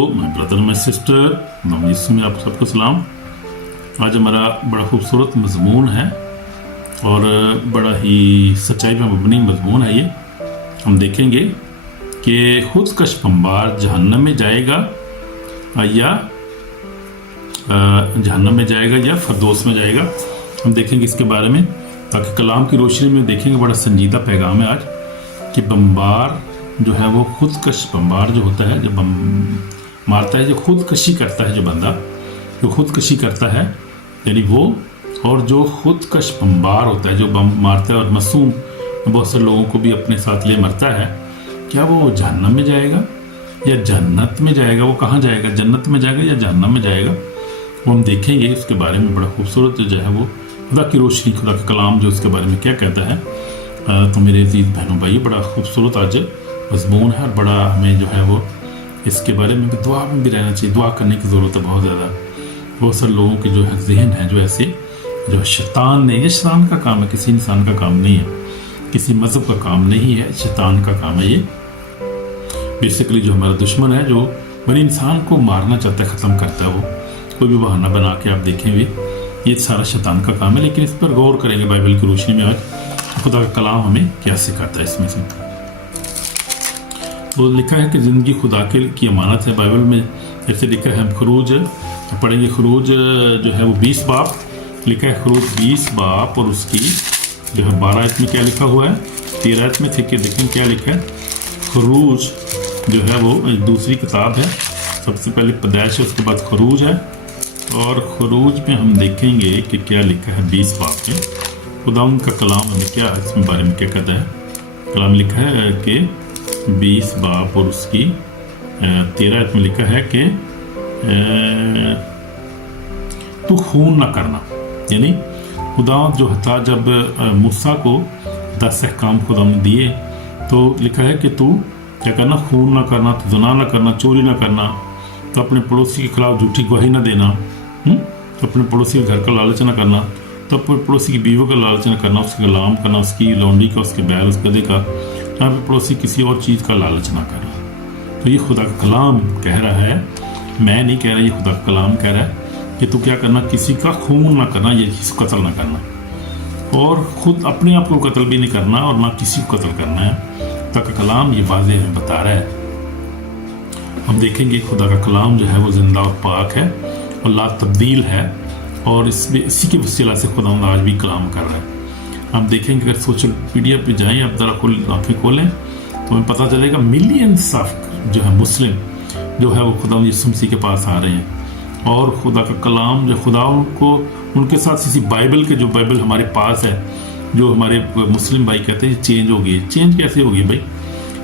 My brother my sister, नाम यीशु में आप सबको सलाम। आज हमारा बड़ा खूबसूरत मजमून है और बड़ा ही सच्चाई पर मबनी मजमून है। ये हम देखेंगे कि खुदकश बमबार जहन्नम में जाएगा या जहन्नम में जाएगा या फरदौस में जाएगा। हम देखेंगे इसके बारे में, ताकि कलाम की रोशनी में देखेंगे। बड़ा संजीदा पैगाम है आज कि बमबार जो है वो खुदकश बमबार जो होता है, जब बम मारता है, जो खुदकशी करता है, जो बंदा जो खुदकशी करता है यानी वो, और जो खुदकश बमबार होता है जो बम मारता है और मासूम बहुत से लोगों को भी अपने साथ ले मरता है, क्या वो जहन्नम में जाएगा या जन्नत में जाएगा? वो कहाँ जाएगा, जन्नत में जाएगा या जहन्नम में जाएगा? वो हम देखेंगे। उसके बारे में बड़ा खूबसूरत जो है वो खुदा की रोशनी, खुदा का कलाम जो उसके बारे में क्या कहता है। तो मेरे अजीज बहनों भाई, बड़ा खूबसूरत आज मजमून है और बड़ा हमें जो है वो इसके बारे में दुआ में भी रहना चाहिए। दुआ करने की ज़रूरत है बहुत ज़्यादा। बहुत सारे लोगों के जो है जहन है जो ऐसे, जो शैतान ने, ये शैतान का काम है, किसी इंसान का काम नहीं है, किसी मज़हब का काम नहीं है, शैतान का काम है। ये बेसिकली जो हमारा दुश्मन है, जो बड़े इंसान को मारना चाहता है, ख़त्म करता है, वो कोई भी बहाना बना के आप देखेंगे, ये सारा शैतान का काम है। लेकिन इस पर गौर करेंगे बाइबल की रोशनी में आज खुदा का कलाम हमें क्या सिखाता है। इसमें से तो लिखा है कि ज़िंदगी खुदा की अमानत है। बाइबल में जैसे लिखा है, हम खरूज पढ़ेंगे। खरूज जो है वो 20 बाप लिखा है, खरूज 20 बाप और उसकी जो है 12 आयत में क्या लिखा हुआ है, 13 आयत में थे कि देखें क्या लिखा है। खरूज जो है वो दूसरी किताब है, सबसे पहले पैदाइश है, उसके बाद खरूज है, और खरूज में हम देखेंगे कि क्या लिखा है 20 बाप में। खुदा उनका कलाम हमें क्या इसमें बारे में क्या कहता है। कलाम लिखा है कि 20 बाप और उसकी 13 आयत में लिखा है कि तू खून ना करना। यानी खुदा जो था, जब मूसा को 10 अहकाम खुदा ने दिए, तो लिखा है कि तू क्या करना, खून ना करना, तो ज़िना ना करना, चोरी ना करना, तो अपने पड़ोसी के खिलाफ झूठी गवाही ना देना, तो अपने पड़ोसी के घर का लालच ना करना, तो अपने पड़ोसी की बीवी का लालच ना करना, उसके गुलाम करना, उसकी लौंडी का, उसके बैल, उसके गधे का, जहाँ पे पड़ोसी किसी और चीज़ का लालच ना करना। तो ये खुदा का कलाम कह रहा है, मैं नहीं कह रहा, ये खुदा का कलाम कह रहा है कि तू क्या करना, किसी का खून ना करना, ये कत्ल ना करना, और ख़ुद अपने आप को कत्ल भी नहीं करना और ना किसी को कत्ल करना है। खुदा का कलाम ये वाज़ेह में बता रहा है। हम देखेंगे खुदा का कलाम जो है वो जिंदा और पाक है और ला तब्दील है, और इसी के वसीला से खुदा आज भी कलाम कर रहा है। हम देखेंगे, अगर सोशल मीडिया पे जाएं, आप ज़रा आँखें खोलें तो हमें पता चलेगा मिलियंस ऑफ जो है मुस्लिम जो है वो खुदा यीशु मसीह के पास आ रहे हैं, और खुदा का कलाम जो खुदा उनको उनके साथ इसी बाइबल के, जो बाइबल हमारे पास है, जो हमारे मुस्लिम भाई कहते हैं चेंज हो गई। चेंज कैसे होगी भाई?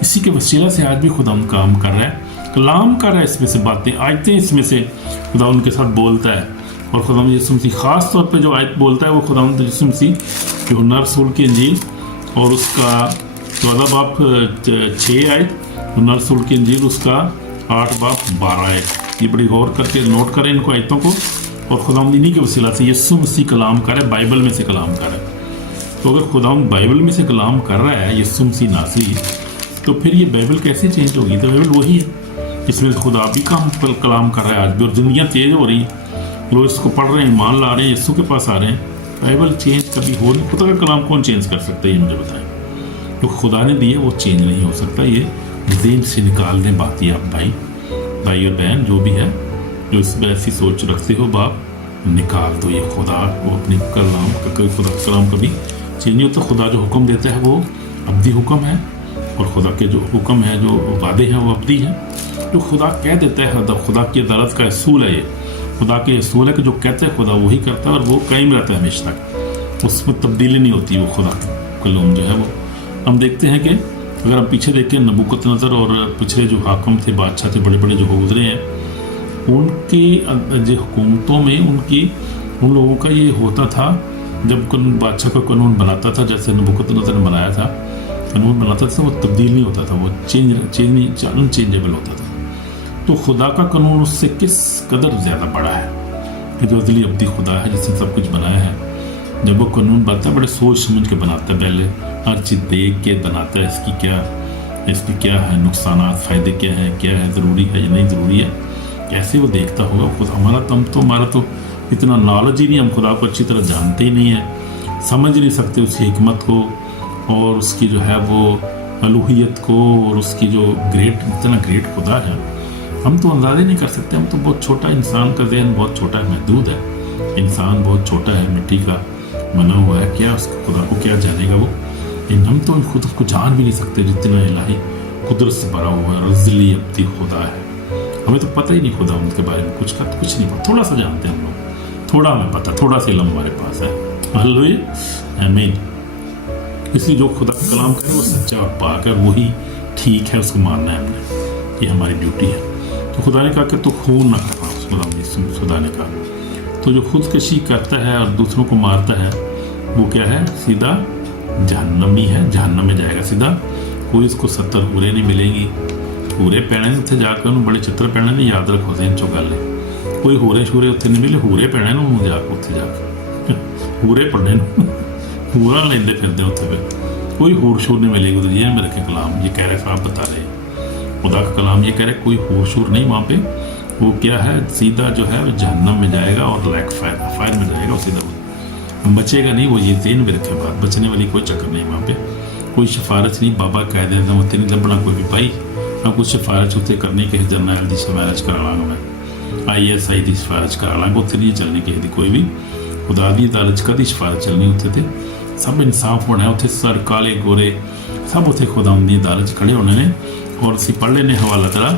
इसी के वसीला से आज भी खुदा काम कर रहा है, कलाम कर रहा है, इसमें से बातें, आयतें इसमें से खुदा उनके साथ बोलता है। और खुदा यीशु मसीह ख़ास तौर पे जो आयत बोलता है वो खुदा यीशु मसीह जो हुन्ना रसूल की इंजील और उसका 14 बाप 6 आयत, हुन्ना रसूल की इंजील उसका 8 बाप 12 आयत। ये बड़ी गौर करके नोट करें इनको आयतों को। और खुदा इन्हीं के वसीला से यीशु मसीह कलाम कर रहा है, बाइबल में से कलाम कर रहा है। तो अगर खुदा बाइबल में से कलाम कर रहा है यीशु मसीह नासरी, तो फिर ये बाइबल कैसे चेंज होगी? तो बाइबल वही है, इसमें खुदा भी कलाम कर रहा है आज भी, और जिंदगियाँ तेज हो रही, लोग इसको पढ़ रहे हैं, मान ला रहे हैं, यीशु के पास आ रहे हैं। बाइबल चेंज कभी हो नहीं। खुदा का कलाम कौन चेंज कर सकता है? ये मुझे बताएं। जो खुदा ने दिए वो चेंज नहीं हो सकता। ये ज़हन से निकाल दें बात। ये आप भाई और बहन जो भी है, जो इसमें ऐसी सोच रखते हो, बाप निकाल दो ये खुदा को अपने कलाम का। खुदा का कलाम कभी चेंज नहीं होता। खुदा जो हुक्म देता है वो अब्दी हुक्म है, और खुदा के जो हुक्म है, जो वादे हैं, वो अब्दी है। जो खुदा कह देता है, खुदा की अदालत का असूल है, ये खुदा के असूल है कि जो कहता है खुदा वही करता है, और वो कायम रहता है हमेशा तक, उसमें तब्दीली नहीं होती। वो खुदा कलाम जो है वो हम देखते हैं कि अगर हम पीछे देखें, नबूकतनज़र और पिछले जो हाकम थे, बादशाह थे, बड़े बड़े जो गुजरे हैं, उनकी जो हुकूमतों में उन लोगों का ये होता था, जब बादशाह का कानून बनाता था, जैसे नबूकतनज़र ने बनाया था, कानून बनाता था, वो तब्दील नहीं होता था, वो अनचेंजेबल होता था। तो खुदा का कानून उससे किस कदर ज़्यादा बड़ा है कि जो अज़ली अब्दी खुदा है, जिसने सब कुछ बनाया है। जब वो कानून बनाता है, बड़े सोच समझ के बनाता है, पहले हर चीज़ देख के बनाता है, इसकी क्या है नुकसान, फ़ायदे क्या है ज़रूरी है या नहीं ज़रूरी है। कैसे वो देखता होगा खुद हमारा तो इतना नॉलेज ही नहीं, हम खुदा को अच्छी तरह जानते ही नहीं है, समझ नहीं सकते उसकी हिकमत को और उसकी जो है वो अलूहियत को और उसकी जो इतना ग्रेट खुदा है, हम तो अंदाज़ा नहीं कर सकते। हम तो बहुत छोटा, इंसान का जहन बहुत छोटा है, महदूद है, इंसान बहुत छोटा है, मिट्टी का बना हुआ है, क्या उसको खुदा को क्या जानेगा वो। हम तो खुद उसको जान भी नहीं सकते जितना इलाही कुदरत से भरा हुआ है, रज़ली अब्दी खुदा है। हमें तो पता ही नहीं खुदा उनके बारे में कुछ नहीं पता, थोड़ा सा जानते हैं हम लोग, थोड़ा हमें पता, थोड़ा सा इल्म हमारे पास है। हालेलुया, आमीन। इसलिए जो खुदा का कलाम करे वो सच्चा और पाक है, वही ठीक है, उसको मानना है हमने, ये हमारी ड्यूटी है। तो खुदा ने कहा कि तो खून ना करना, खुदा ने कहा तो जो खुदकशी करता है और दूसरों को मारता है वो क्या है, सीधा जहन्नमी है, जहन्नम में जाएगा सीधा। कोई उसको 70 पूरे नहीं मिलेंगी, पूरे पैने उत्थे जाकर उन्होंने बड़े चित्र पैने ने, याद रखो दिन चो गल है, कोई होरे शूरे उत्थे नहीं मिले, हूरे पैने उन्होंने जाकर उत्थे जाकर हूरे पढ़ने हूरा लेंदे फिरदे उत्थे पे, कोई हूर शूर नहीं मिलेगी। तो ये में रखे कलाम, ये कह रहे साहब बता रहे खुदा का कलाम, ये कह रहे कोई हूर शूर नहीं वहाँ पे, वो क्या है, सीधा जो है जहन्नम में जाएगा और लाइक फायर में जाएगा, सीधा वो बचेगा नहीं। वो ये जेन में रखे बात, बचने वाली कोई चक्कर नहीं वहाँ पे, कोई सिफारिश नहीं, बाबा कह देता उत्थे नहीं लभना कोई भी भाई, मैं कुछ सिफारिश उत्थे करनी किसी जरनैल की सिफारिश करा लाँगा, मैं ISI की सिफारिश करा लाँगा, उत्थे नहीं चलनी किसी की कोई भी, खुदा की अदालत कभी सिफारिश चलनी उत्थे ते सब इंसाफ होना है, उत्थे सर काले गोरे सब उत्थे खुदा की अदालत खड़े होने ने। और असी पढ़ लेने हवाला तेरा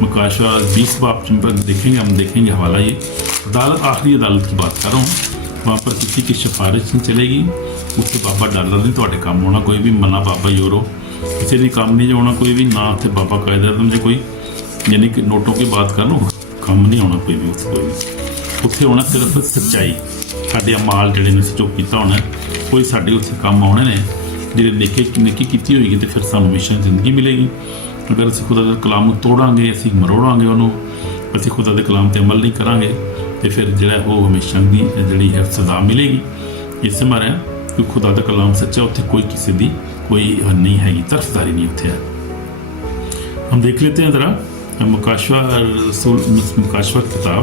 मुकाशवा 20 बाब देखेंगे, हम देखेंगे हवाला, ये अदालत आखिरी अदालत की बात कर रहा हूँ, वहाँ पर किसी की सिफारिश नहीं चलेगी, उत्थे बाबा डॉलर नहीं तो काम होना कोई भी, मना बाबा यूरो किसी भी काम नहीं होना कोई भी, ना उत्थे बाबा कायदा जो कोई यानी कि नोटों की बात कर लो, काम नहीं होना कोई भी उत्थे, कोई भी उत्थे होना सिर्फ सच्चाई, साढ़े अमाल जोड़े ने जो किया होना कोई साढ़े उत्थे काम आने ने, जो नेकी की होगी तो फिर सानू मिशन जिंदगी मिलेगी। अगर असीं खुदा दे कलाम तोड़ांगे, असीं मरोड़ांगे उन्होंने, असीं खुदा दे कलाम ते अमल नहीं करांगे तो फिर जो है वो हमेशा की जी है सदा मिलेगी। इस मारे कि खुदा का कलाम सच्चा, उत्थे कोई किसी की कोई नहीं हैगी, तरफदारी नहीं उत्थे है। हम देख लेते हैं ज़रा मुकाशवा मुकाशवा किताब,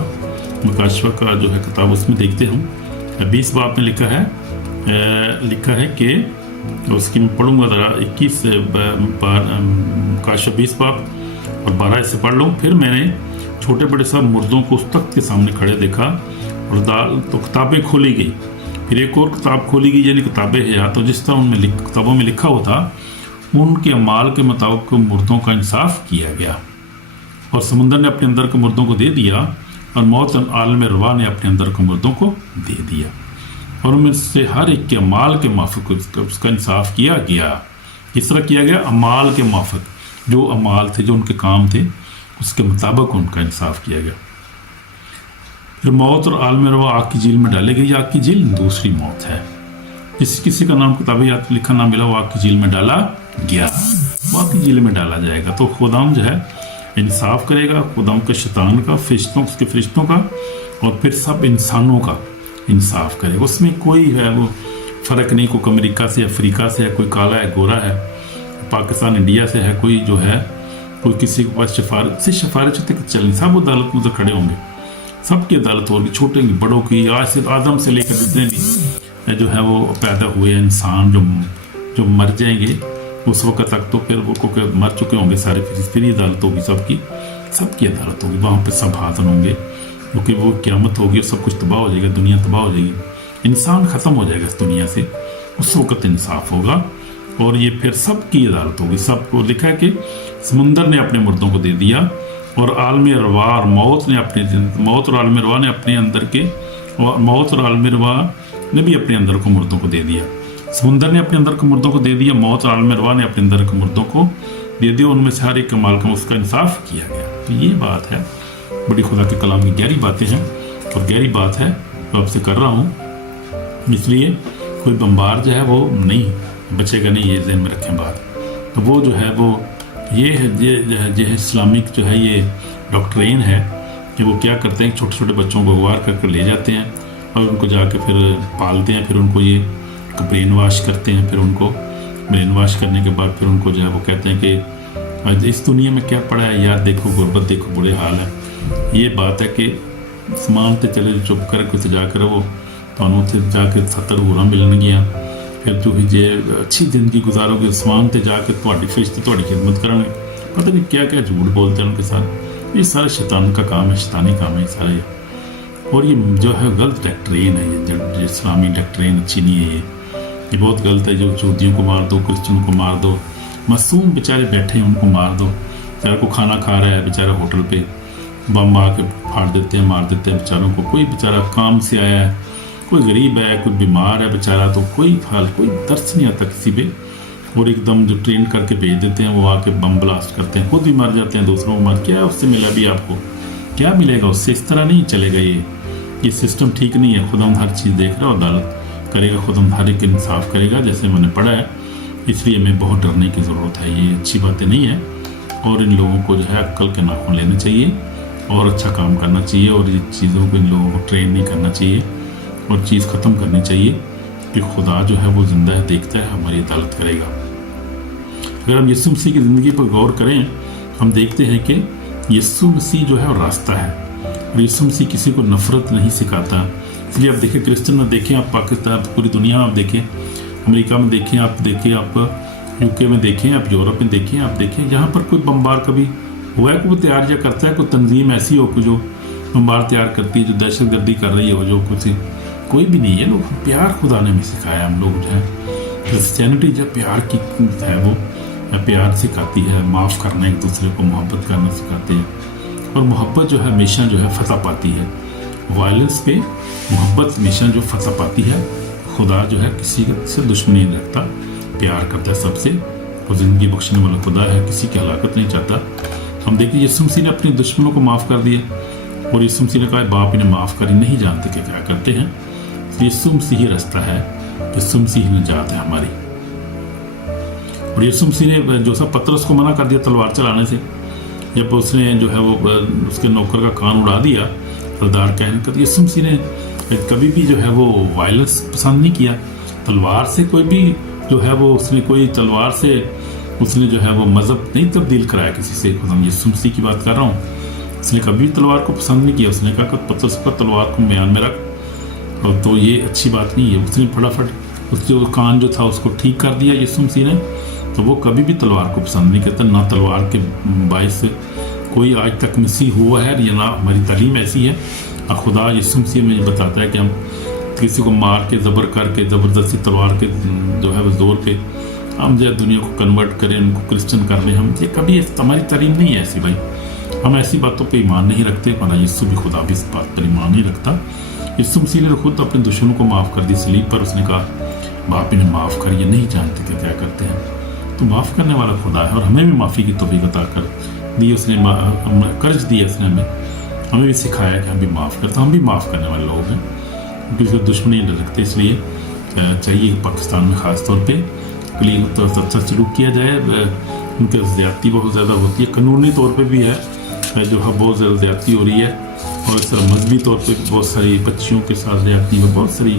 मुकाशवा का जो है किताब, उसमें देखते हम 20 बाब में लिखा है कि उसकी मैं पढ़ूंगा ज़रा 21 मुकाशवा 20 बाब और 12 इससे पढ़ लूँ। फिर मैंने छोटे बड़े सब मुर्दों को उस तख्त के सामने खड़े देखा और तो किताबें खोली गई, फिर एक और किताब खोली गई यानी किताबें हयात, तो जिस तरह उनमें किताबों में लिखा हुआ था उनके अमाल के मुताबिक मुर्दों का इंसाफ किया गया, और समुंदर ने अपने अंदर के मुर्दों को दे दिया और मौत आलम रवा ने अपने अंदर के मुर्दों को दे दिया, और उनमें से हर एक के अमाल के माफिक उसका इंसाफ किया गया। किस तरह किया गया, अमाल के माफिक, जो अमाल थे, जो उनके काम थे, उसके मुताबिक उनका इंसाफ किया गया। फिर मौत और आलम रवा आग की झील में डाले गई। आग की झील दूसरी मौत है, किसी का नाम किताब याद लिखा ना मिला, वो आग की झील में डाला गया, वो आग की झील में डाला जाएगा। तो खुदाम जो है इंसाफ करेगा, खुदाम के शैतान का, फरिश्तों, उसके फरिश्तों का, और फिर सब इंसानों का इंसाफ करेगा। उसमें कोई है वो फ़र्क नहीं, कोई अमेरिका से, अफ्रीका से है, कोई काला है, गोरा है, पाकिस्तान इंडिया से है, कोई जो है कोई किसी के पास सिफारिश तक चलनी, सब अदालत में तो खड़े होंगे, सबकी अदालत होगी, छोटे की बड़ों की, आज से आदम से लेकर जितने भी जो है वो पैदा हुए इंसान जो मर जाएंगे उस वक्त तक, तो फिर वो मर चुके होंगे सारे, फिर अदालत होगी, सबकी अदालत होगी, वहाँ पर सब हाथ होंगे, क्योंकि वो क़यामत होगी, सब कुछ तबाह हो जाएगा, दुनिया तबाह हो जाएगी, इंसान ख़त्म हो जाएगा इस दुनिया से, उस वक्त इंसाफ होगा, और ये फिर सबकी अदालत होगी। सबको लिखा है कि समुंदर ने अपने मुर्दों को दे दिया, और आलम रवा और मौत और आलम रवा ने अपने अंदर के, और मौत और आलम रवा ने भी अपने अंदर को मुर्दों को दे दिया। समुंदर ने अपने अंदर के मुर्दों को दे दिया, मौत और आलम रवा ने अपने अंदर के मुर्दों को दे दिया, उनमें से हर एक कमाल का उसका इंसाफ किया गया। तो ये बात है, बड़ी खुदा के कलाम की गहरी बातें हैं, और गहरी बात है तो आपसे कर रहा हूँ, इसलिए कोई बम्बार जो है वो नहीं बचेगा नहीं, ये ज़हन में रखें बात। तो वो जो है वो ये है इस्लामिक जो है ये डॉक्ट्रिन है कि वो क्या करते हैं, छोटे छोटे बच्चों को अगवा कर ले जाते हैं और उनको जाके फिर पालते हैं, फिर उनको ये ब्रेन वाश करते हैं, फिर उनको ब्रेन वाश करने के बाद फिर उनको जो है वो कहते हैं कि इस दुनिया में क्या पड़ा है यार, देखो गुर्बत, देखो बुरे हाल है, ਇਹ ਬਾਤ ਹੈ ਕਿ ਸਮਾਨ ਤੇ ਚਲੇ ਚੁੱਪ ਕਰਕੇ ਉੱਥੇ ਜਾ ਕੇ ਰਹੋ, ਤੁਹਾਨੂੰ ਉੱਥੇ ਜਾ ਕੇ 70 ਹੋਰਾਂ ਮਿਲਣਗੀਆਂ। ਫਿਰ ਤੁਸੀਂ ਜੇ ਅੱਛੀ ਜ਼ਿੰਦਗੀ ਗੁਜ਼ਾरोगे ਸਮਾਨ ਤੇ ਜਾ ਕੇ ਤੁਹਾਡੀ ਫਰਿਸ਼ਤੇ ਤੁਹਾਡੀ ਖਿਦਮਤ ਕਰਨਗੇ। पता नहीं क्या क्या झूठ बोलते हैं उनके साथ। ये सारा शैतान का काम है, शैतानी काम है सारे। और ये जो है गलत डॉक्ट्रिन है, ये इस्लामी डॉक्ट्रिन अच्छी नहीं है। ये बहुत गलत है। जो यहूदियों को मार दो, क्रिश्चियन को मार दो, मासूम बेचारे बैठे हैं उनको मार दो। बेचारा को खाना खा रहा है बेचारा होटल पे, बम आके फाड़ देते हैं, मार देते हैं बेचारों को। कोई बेचारा काम से आया है, कोई गरीब है, कोई बीमार है बेचारा, तो कोई तरस नहीं आता किसी पे। और एकदम जो ट्रेन करके भेज देते हैं वो आके बम ब्लास्ट करते हैं, खुद भी मर जाते हैं, दूसरों को मर। क्या उससे मिला भी आपको? क्या मिलेगा उससे? इस तरह नहीं चलेगा। ये सिस्टम ठीक नहीं है। खुदा हर चीज़ देख रहा है, अदालत करेगा, खुदा हर एक इंसाफ करेगा, जैसे मैंने पढ़ा है। इसलिए हमें बहुत डरने की ज़रूरत है। ये अच्छी बातें नहीं है। और इन लोगों को जो है अक्ल के नाखून लेने चाहिए और अच्छा काम करना चाहिए। और ये चीज़ों को इन लोगों को ट्रेन नहीं करना चाहिए और चीज़ ख़त्म करनी चाहिए कि खुदा जो है वो ज़िंदा है, देखता है, हमारी अदालत करेगा। अगर हम यीशु मसीह की ज़िंदगी पर गौर करें, हम देखते हैं कि यीशु मसीह जो है वो रास्ता है। और यीशु मसीह किसी को नफ़रत नहीं सिखाता। इसलिए आप देखें, क्रिश्चियन में देखें, आप पाकिस्तान, पूरी दुनिया में आप देखें, अमेरिका में देखें, आप यूके में देखें, आप यूरोप में देखें, आप देखें, जहाँ पर कोई बम्बार कभी हुआ है, कोई तैयार या करता है, कोई तंजीम ऐसी हो कि जो बम्बार तैयार करती है, जो दहशत गर्दी कर रही हो, जो कुछ कोई भी नहीं है। लोग प्यार खुदा ने भी सिखाया। हम लोग जो है क्रिश्चियनिटी जो प्यार की है, वो प्यार सिखाती है, माफ़ करना, एक दूसरे को मोहब्बत करना सिखाते हैं। और मोहब्बत जो है हमेशा जो है फतह पाती है। वायलेंस पे मोहब्बत हमेशा जो फतह पाती है। खुदा जो है किसी से दुश्मनी नहीं रखता, प्यार करता है सबसे। और ज़िंदगी बख्शने वाला खुदा है, किसी की हलाकत नहीं चाहता। हम देखिए यीशु मसीह ने अपने दुश्मनों को माफ़ कर दिया। और यीशु मसीह ने कहा बाप इन्हें माफ़ करें, नहीं जानते कि क्या करते हैं। यीशु मसीह ही रास्ता है, यीशु मसीह ही निजात है हमारी। और यीशु मसीह ने जो सा पतरस को मना कर दिया तलवार चलाने से, जब उसने जो है वो उसके नौकर का कान उड़ा दिया सरदार कहने का, तो यीशु मसीह ने कभी भी जो है वो वायलेंस पसंद नहीं किया। तलवार से कोई भी जो है वो उसने कोई तलवार से उसने जो है वो मज़हब नहीं तब्दील कराया किसी से। खुद यीशु मसीह की बात कर रहा हूँ। इसने कभी भी तलवार को पसंद नहीं किया। उसने कहा कि पतरस को तलवार को म्यान में रख। और तो ये अच्छी बात नहीं है। उसने फटाफट उसके कान जो था उसको ठीक कर दिया यीशु मसीह ने। तो वो कभी भी तलवार को पसंद नहीं करता, ना तलवार के बायस कोई आज तक मसीह हुआ है, या ना हमारी तालीम ऐसी है। और खुदा यीशु मसीह में बताता है कि हम किसी को मार के ज़बर करके ज़बरदस्ती तलवार के जो है वो ज़ोर पे हम जो दुनिया को कन्वर्ट करें, उनको क्रिश्चियन कर लें, हम ये कभी हमारी तालीम नहीं है ऐसी। भाई हम ऐसी बातों पे ईमान नहीं रखते। हमारा यीशु भी खुदा भी इस बात पर ईमान नहीं रखता। यीशु मसीह ने खुद अपने दुश्मनों को माफ़ कर दी सलीब पर। उसने कहा बाप इन्हें माफ़ कर, ये नहीं जानते कि क्या करते हैं। तो माफ़ करने वाला खुदा है। और हमें भी माफ़ी की तौफीक अता कर दी उसने, कर्ज दिया उसने हमें भी सिखाया कि हम भी माफ़ करते। हम भी माफ़ करने वाले लोग हैं, क्योंकि दुश्मनी नहीं रखते। इसलिए चाहिए पाकिस्तान में ख़ास तौर पर कलील तो अच्छा सलूक किया जाए। उनकी ज़्यादती बहुत ज़्यादा होती है, कानूनी तौर पे भी है जो है बहुत ज़्यादा ज़्यादती हो रही है। और इस तरह मजहबी तौर पे बहुत सारी बच्चियों के साथ ज़्यादती में बहुत सारी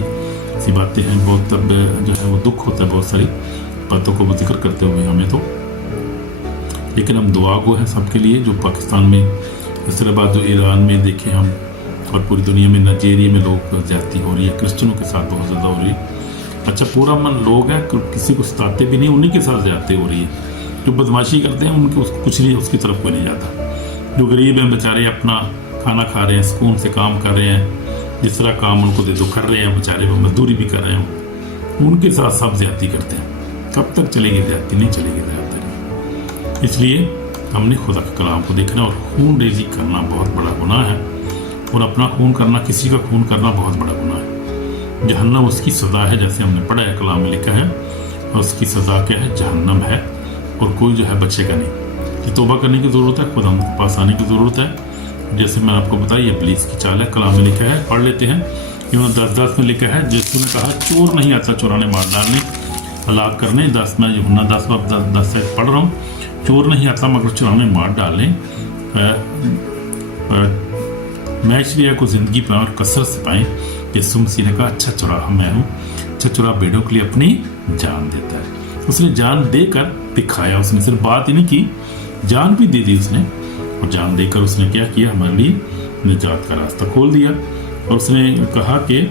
ऐसी बातें हैं। बहुत तब जो है वो दुख होता है बहुत सारी बातों को जिक्र करते हुए हमें तो। लेकिन हम दुआ गो हैं सबके लिए जो पाकिस्तान में, इस तरह बात जो ईरान में देखें हम, और पूरी दुनिया में नाइजीरिया में लोग ज़्यादती हो रही है, क्रिश्चियनों के साथ बहुत ज़्यादा हो रही है। अच्छा पूरा मन लोग हैं, किसी को सताते भी नहीं, उन्हीं के साथ ज़्यादती हो रही है। जो बदमाशी करते हैं उनके उसको कुछ नहीं, उसकी तरफ कोई नहीं जाता। जो गरीब हैं बेचारे अपना खाना खा रहे हैं, सुकून से काम कर रहे हैं, जिस तरह काम उनको दे दो कर रहे हैं, बेचारे वो मजदूरी भी कर रहे हैं, उनके साथ सब ज़्यादती करते हैं। कब तक चलेगी ज़्यादती? नहीं चलेगी ज़्यादती। इसलिए हमने खुदा के कलाम को देखना। और खून रेजी करना बहुत बड़ा गुनाह है। और अपना खून करना, किसी का खून करना बहुत बड़ा गुनाह है। जहन्नम उसकी सज़ा है, जैसे हमने पढ़ा है कलाम में लिखा है। और उसकी सज़ा क्या है? जहन्नम है। और कोई जो है बचेगा नहीं। ये तौबा करने की ज़रूरत है, खुदा के पास आने की ज़रूरत है। जैसे मैंने आपको बताया ये इब्लीस की चाल है। कलाम में लिखा है, पढ़ लेते हैं। यूँ 10:10 में लिखा है, यीशु ने कहा चोर नहीं आता चुराने, मार डालने, हलाक करने। 10 में यूहन्ना 10 से पढ़ रहा हूँ। चोर नहीं आता मगर चुराने, मार डालने। मैं इसलिए को ज़िंदगी पाएँ और कसरत से पाएँ। यीशु मसीह ने कहा अच्छा चौराहा मैं हूँ, अच्छा चौराहा भेड़ों के लिए अपनी जान देता है। उसने जान देकर दिखाया। उसने सिर्फ बात ही नहीं की, जान भी दे दी उसने। اور جان دے کر اس نے کیا کیا؟ ہمارے لیے نجات کا راستہ کھول دیا۔ اور اس نے کہا کہ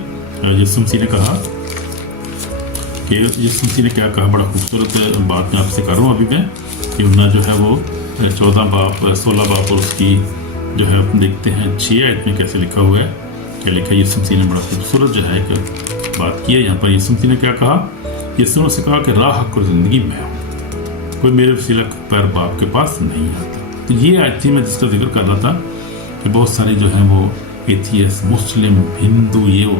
یسوع مسیح نے کہا کہ یسوع مسیح نے کیا کہا، بڑا خوبصورت بات میں آپ سے کر رہا ہوں ابھی میں، یوحنا جو ہے وہ 14 باب 16 باب اور اس کی جو ہے دیکھتے ہیں 6 آیت میں کیسے لکھا ہوا ہے، کیا لکھا ہے۔ یسوع مسیح نے بڑا خوبصورت جو ہے ایک بات کی ہے یہاں پر۔ یسوع مسیح نے کیا کہا؟ یسوع نے کہا کہ راہ، حق اور زندگی میں ہوں، کوئی میرے وسیلہ پر باپ کے پاس نہیں آتا۔ تو یہ آیت تھی میں جس کا ذکر کر رہا تھا کہ بہت سارے جو ہیں وہ ایتھیسٹ، مسلم، ہندو، یہ وہ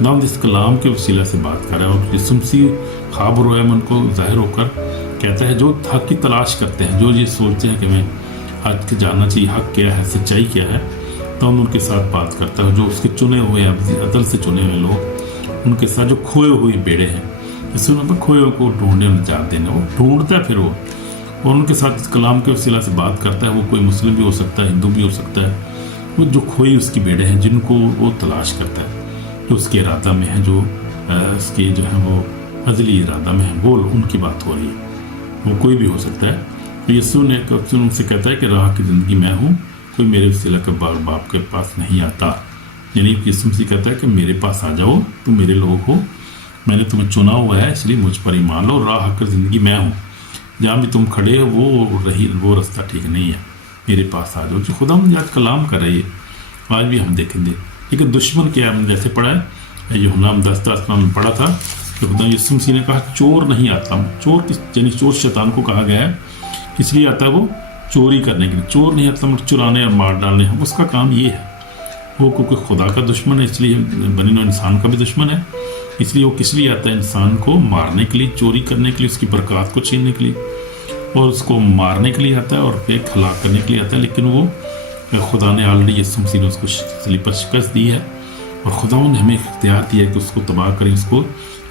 نام اس کلام کے وسیلہ سے بات کر رہا ہے، اور یسوع مسیح خواب رویا میں ان کو ظاہر ہو کر کہتا ہے جو حق کی تلاش کرتے ہیں، جو یہ سوچتے ہیں کہ میں حق جاننا چاہیے، حق کیا ہے، سچائی کیا ہے، تو ان کے ساتھ بات کرتا ہے۔ جو اس کے چنے ہوئے عدل سے چنے ہوئے لوگ، ان کے ساتھ جو کھوئے ہوئے بیڑے ہیں، اس میں کھوئے کو ڈھونڈنے اور نجات دینا، وہ ڈھونڈتا ہے پھر وہ، اور ان کے ساتھ اس کلام کے وسیلہ سے بات کرتا ہے۔ وہ کوئی مسلم بھی ہو سکتا ہے، ہندو بھی ہو سکتا ہے، وہ جو کھوئی اس کی بیڑے ہیں جن کو وہ تلاش کرتا ہے، جو اس کے ارادہ میں ہیں، جو اس کے جو ہے وہ ازلی ارادہ میں ہیں، وہ ان کی بات ہو رہی ہے۔ وہ کوئی بھی ہو سکتا ہے۔ یسوع نے ان سے کہتا ہے کہ راہ کی زندگی میں ہوں، کوئی میرے وسیلہ کے باپ کے پاس نہیں آتا۔ یعنی یسوع مسیح کہتا ہے کہ میرے پاس آ جاؤ، تم میرے لوگ ہو، میں نے تمہیں چنا ہوا ہے، اس لیے مجھ پر ایمان لو۔ راہ، حق اور زندگی میں ہوں، جہاں بھی تم کھڑے ہو وہ رستہ ٹھیک نہیں ہے، میرے پاس آ جاؤ۔ جو خدا مجھے آج کلام کر رہی ہے، آج بھی ہم دیکھیں گے۔ لیکن دشمن کیا، ہم جیسے پڑھا ہے، یوحنا 10 میں پڑھا تھا کہ خدا یسوع مسیح نے کہا چور نہیں آتا۔ چور یعنی چور شیطان کو کہا گیا ہے، اس لیے آتا ہے وہ چوری کرنے کے لیے۔ چور نہیں آتا چرانے اور مار ڈالنے، اس کا کام یہ ہے۔ وہ کیونکہ خدا کا دشمن ہے، اس لیے بنی نوع انسان کا بھی دشمن ہے، اس لیے وہ کس لیے آتا ہے؟ انسان کو مارنے کے لیے، چوری کرنے کے لیے، اس کی برکات کو چھیننے کے لیے، اور اس کو مارنے کے لیے آتا ہے اور ایک ہلاک کرنے کے لیے آتا ہے۔ لیکن وہ خدا نے آلریڈی یسوع مسیح نے اس کو صلیب پر شکست دی ہے، اور خدا نے ہمیں اختیار دیا ہے کہ اس کو تباہ کریں، اس کو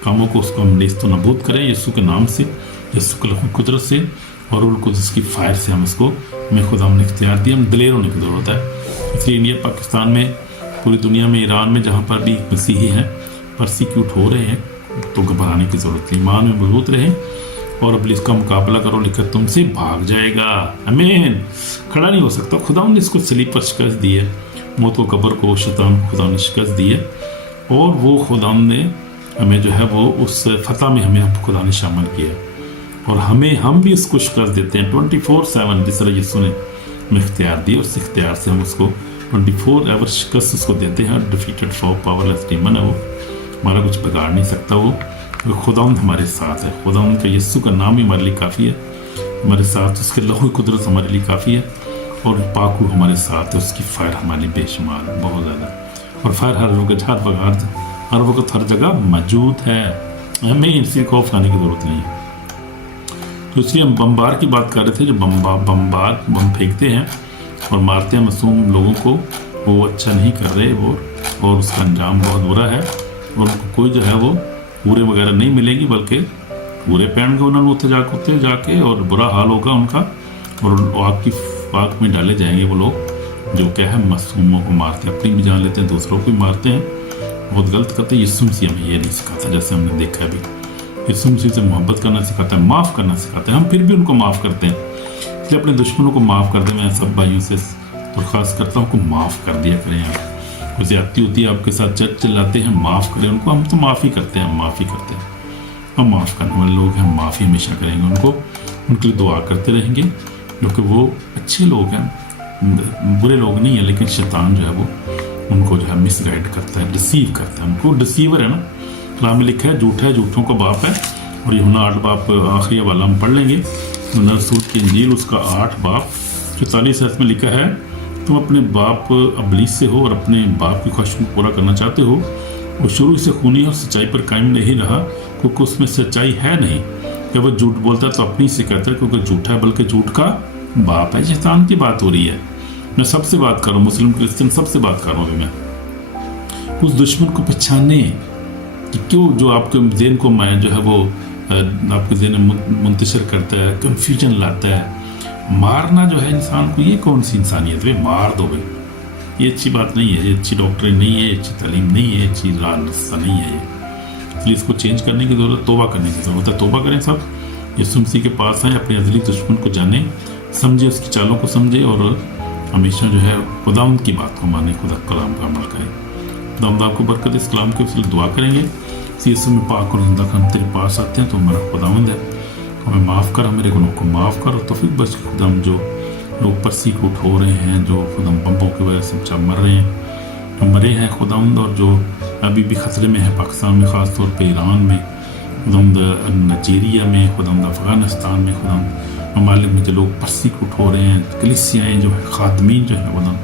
کاموں کو اس کو ہم نیست و نابود کریں یسوع کے نام سے، یسوع کے لہو قدرت سے، اور روح القدس کی فائر سے ہم اس کو، ہمیں خدا نے اختیار دیا۔ ہم دلیر ہونے کی ضرورت ہے۔ اس لیے انڈیا، پاکستان میں، پوری دنیا میں، ایران میں، جہاں پر بھی مسیحی ہیں پرسیکیوٹ ہو رہے ہیں، تو گھبرانے کی ضرورت ہے۔ ایمان میں مضبوط رہیں اور ابلیس کا مقابلہ کرو، لکھا تم سے بھاگ جائے گا۔ آمین۔ کھڑا نہیں ہو سکتا۔ خدا نے اس کو صلیب پر شکست دی ہے، موت و قبر کو، شیطان کو خدا نے شکست دی ہے، اور وہ خدا نے ہمیں جو ہے وہ اس فتح میں ہمیں خدا نے شامل کیا، اور ہم بھی اس کو شکست دیتے ہیں 24/7، جس طرح یسوع نے ہمیں اختیار دی، اس اختیار سے ہم اس کو 24 شکست اس کو دیتے ہیں۔ Defeated for power less demon ہے، وہ ہمارا کچھ بگاڑ نہیں سکتا۔ وہ خداوند ہمارے ساتھ ہے، خداوند کا یسوع کا نام ہی ہمارے لیے کافی ہے، ہمارے ساتھ اس کے لہو قدرت ہمارے لیے کافی ہے، اور پاکو ہمارے ساتھ ہے، اس کی فائر ہمارے لیے بے شمار بہت زیادہ، اور فائر ہر وقت ہر جگہ موجود ہے، ہمیں ان سے خوف کھانے کی ضرورت نہیں ہے۔ تو اس لیے ہم بمبار کی بات کر رہے تھے، جو بم پھینکتے ہیں اور مارتے ہیں معصوم لوگوں کو، وہ اچھا نہیں کر رہے، وہ اور اس کا انجام بہت برا ہے، اور ان کو کوئی جو ہے وہ پورے وغیرہ نہیں ملیں گی، بلکہ پورے پہن کے انہوں نے اتنے جا کے اور برا حال ہوگا ان کا، اور آگ میں ڈالے جائیں گے وہ لوگ جو کیا ہے معصوموں کو مارتے ہیں، اپنی بھی جان لیتے ہیں، دوسروں کو بھی مارتے ہیں، بہت غلط کرتے ہیں۔ یسوع مسیح ہمیں یہ نہیں سکھاتا، جیسے ہم نے دیکھا ہے ابھی، یسوع مسیح سے محبت کرنا سکھاتا ہے، معاف کرنا سکھاتا ہے، ہم پھر بھی ان کو معاف کرتے ہیں۔ اس لیے اپنے دشمنوں کو معاف کر دیں۔ میں سب بھائیوں سے درخواست کرتا ہوں کہ معاف کر دیا کریں۔ آپ کو زیادتی ہوتی ہے، آپ کے ساتھ چلاتے ہیں، معاف کریں ان کو۔ ہم تو معافی کرتے ہیں، ہم معافی کرتے ہیں، ہم معاف کرنے والے لوگ ہیں، ہم معافی ہمیشہ کریں گے ان کو، ان کے لیے دعا کرتے رہیں گے، کیونکہ وہ اچھے لوگ ہیں، برے لوگ نہیں ہیں، لیکن شیطان جو ہے وہ ان کو جو ہے مس گائڈ کرتا ہے، ڈسیو کرتا ہے، ان کو ڈسیور ہے نا۔ کلام میں لکھا ہے جھوٹا ہے، جھوٹوں کا باپ ہے، اور یوحنا 8 باب آخری والا ہم پڑھ لیں گے، یوحنا رسول کی انجیل اس کا 8 باب 44 آیت میں لکھا ہے، تم اپنے باپ ابلیس سے ہو اور اپنے باپ کی خواہش کو پورا کرنا چاہتے ہو، وہ شروع سے خونی اور سچائی پر قائم نہیں رہا، کیونکہ اس میں سچائی ہے نہیں۔ جب وہ جھوٹ بولتا ہے تو اپنی سے کہتا ہے، کیونکہ جھوٹا ہے، بلکہ جھوٹ کا باپ ہے۔ شیطان کی بات ہو رہی ہے، میں سب سے بات کر رہا ہوں، مسلم کرسچن سب سے بات کر رہا ہوں۔ میں اس دشمن کو پہچانے کہ کیوں جو آپ کے ذہن کو میں جو ہے وہ آپ کے ذہن میں منتشر کرتا ہے، کنفیوژن لاتا ہے۔ مارنا جو ہے انسان کو، یہ کون سی انسانیت ہے؟ مار دو بھائی، یہ اچھی بات نہیں ہے، یہ اچھی ڈاکٹرین نہیں ہے، یہ اچھی تعلیم نہیں ہے، یہ اچھی راستہ نہیں ہے۔ اس لیے اس کو چینج کرنے کی ضرورت، توبہ کرنے کی ضرورت ہے۔ توبہ کریں سب، یسوع مسیح کے پاس آئیں، اپنے ازلی دشمن کو جانیں، سمجھے، اس کی چالوں کو سمجھے، اور हमेशा जो है खुदावंद की बात को माने, खुदा कलाम का अमल करें। खुदावंद आपको बरकत इस कलाम के वसीले दुआ करेंगे। इस समय पाक और जिंदा हम तेरे पास आते हैं, तो हमारा खुदावंद है, हमें माफ़ कर, मेरे गुनाहों को माफ़ कर। और तौफीक बख्श खुदाम जो लोग परसीक्यूट हो रहे हैं, जो खुदाम बम्बों की वजह से बच्चा मर रहे हैं, जो मरे हैं खुदावंद, और जो अभी भी खतरे में है पाकिस्तान में, ख़ास तौर पे ईरान में, खुदावंद नाइजीरिया में, खुदावंद अफ़गानिस्तान में, खुदावंद ममालिक में जो लोग परसीक्यूट हो रहे हैं, कलीसियाएँ जो है, खादमीन जो है खुदावंद,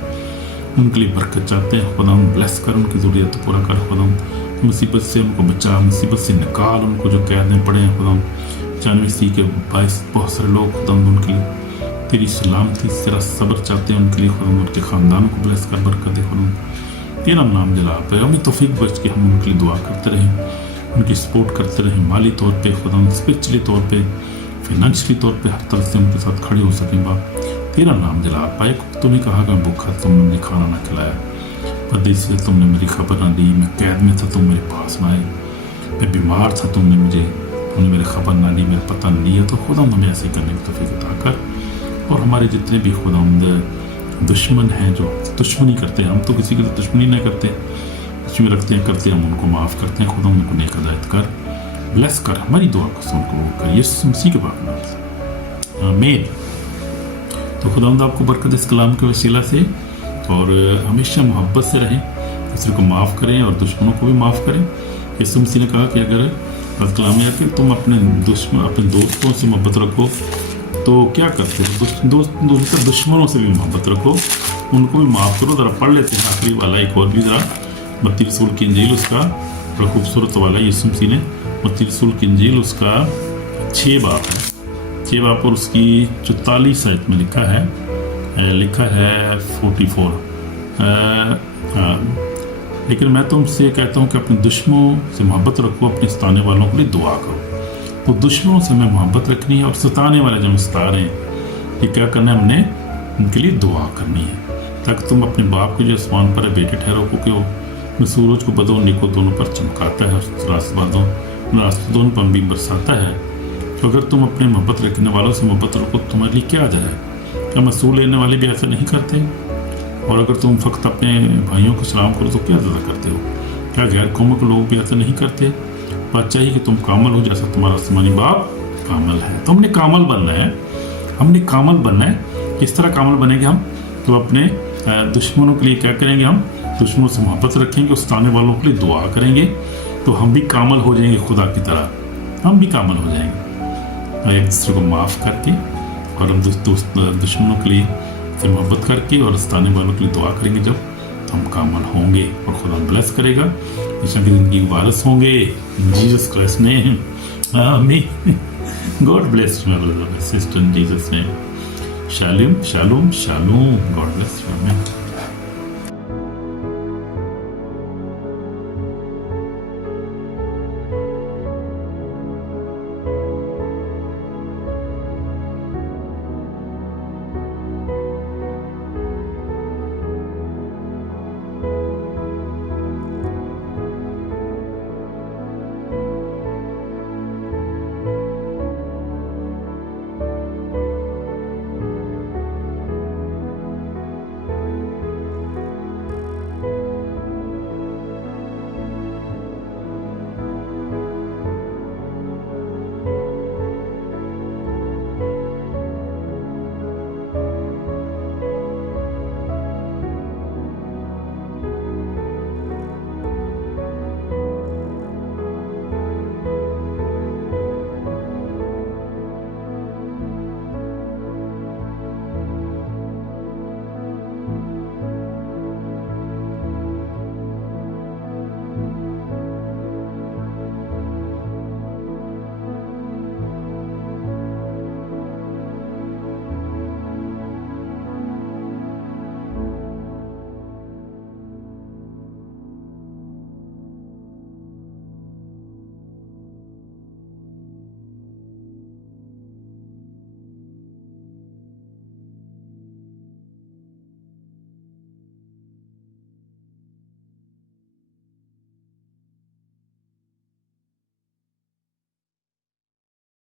उनके लिए बरकत चाहते हैं। खुदावंद ब्लेस कर, उनकी ज़रूरत पूरा कर। खुदावंद मुसीबत से उनको बचा, मुसीबत से निकाल, उनको जो कैदें पड़े हैं खुदावंद, 95 के बायस बहुत सारे लोग खुदावंद उनके लिए तेरी सलामती, तेरा सब्र चाहते हैं, उनके लिए खुदावंद उनके ख़ानदान को ब्लेस कर, बरकत दे खुदावंद, तेरा नाम जला पे। हमें तौफीक बख्श के हम उनके लिए दुआ करते रहें, उनकी सपोर्ट करते रहें, माली तौर पे खुदावंद, स्पिरिचुअली तौर पे, फाइनेंशियली तौर पे, हर तरह से उनके साथ खड़े हो सकें। बाप तेरा नाम जला पाए। तूने कहा कि भूखा तुमने मुझे खाना ना खिलाया, परदेसी से तुमने मेरी खबर ना ली, मैं कैद में था तुम मेरे पास ना आए, मैं बीमार था तुमने मेरी खबर ना ली, मेरा पता नहीं लिया। तो खुदावंद हमें ऐसे करने की तौफीक अता कर। और हमारे जितने भी खुदावंद दुश्मन हैं जो दुश्मनी करते हैं, हम तो किसी की तो दुश्मनी नहीं करते, कुछ भी रखते हैं करते हैं, हम उनको माफ़ करते हैं। खुदावंद उनको नेक हिदायत कर, ब्लेस कर, हमारी दुआ को सुन को कर, यीशु मसीह के पाक नाम से आमीन। तो खुदावंद आपको बरकत इस कलाम के वसीला से, और हमेशा मोहब्बत से रहें, दूसरे को माफ़ करें और दुश्मनों को भी माफ़ करें। यीशु मसीह ने कहा कि अगर कलाम में आके तुम अपने दोस्तों से मोहब्बत रखो तो क्या करते हो, दुश्मनों से भी मोहब्बत रखो, उनको भी माफ़ करो। ज़रा पढ़ लेते हैं आखिरी वाला एक और भी, ज़रा मत्ती रसूल की इंजील उसका बड़ा खूबसूरत वाला, यीशु मसीह ने मत्ती रसूल की इंजील उसका 6 बाब है, 6 बाब और उसकी 44 आयत में लिखा है 44। लेकिन मैं तुमसे कहता हूँ कि अपने दुश्मनों से मोहब्बत रखो, अपने सताने वालों के लिए दुआ करो। तो दुश्मनों से हमें मोहब्बत रखनी है, और सताने वाले जो सता रहे हैं, ये क्या करना है, हमने उनके लिए दुआ करनी है, ताकि तुम अपने बाप के जो आसमान पर बेटे ठहरो, क्योंकि वो सूरज को बदो निको दोनों पर चमकाता है, रास्ते दोनों पर भी बरसाता है। तो अगर तुम अपने मोहब्बत रखने वालों से मोहब्बत रखो, तुम्हारे लिए क्या जाए? क्या मसूल लेने वाले भी ऐसा नहीं करते? और अगर तुम फक्त अपने भाइयों को सलाम करो तो क्या ज़्यादा करते हो? क्या गैर कौमों के लोग भी ऐसा नहीं करते? बात चाहिए कि तुम कामल हो जैसा तुम्हारा आसमानी बाप कामल है। तो हमने कामल बनना है, हमने कामल बनना है। किस तरह कामल बनेंगे हम? तो अपने दुश्मनों के लिए क्या करेंगे, हम दुश्मनों से मोहब्बत रखेंगे, सताने वालों के लिए दुआ करेंगे, तो हम भी कामल हो जाएंगे खुदा की तरह, हम भी कामल हो जाएंगे। एक दूसरे को माफ़ करके और हम दुश्मनों के लिए से मोहब्बत करके और सताने वालों के लिए दुआ करेंगे, जब तो हम कामल होंगे और खुदा ब्लेस करेगा, ईश्वर की ज़िंदगी वारिस होंगे। जीसस क्राइस्ट नेम, आमीन। God bless you my brother sister in Jesus name. Shalom shalom shalom. God bless you. आमीन।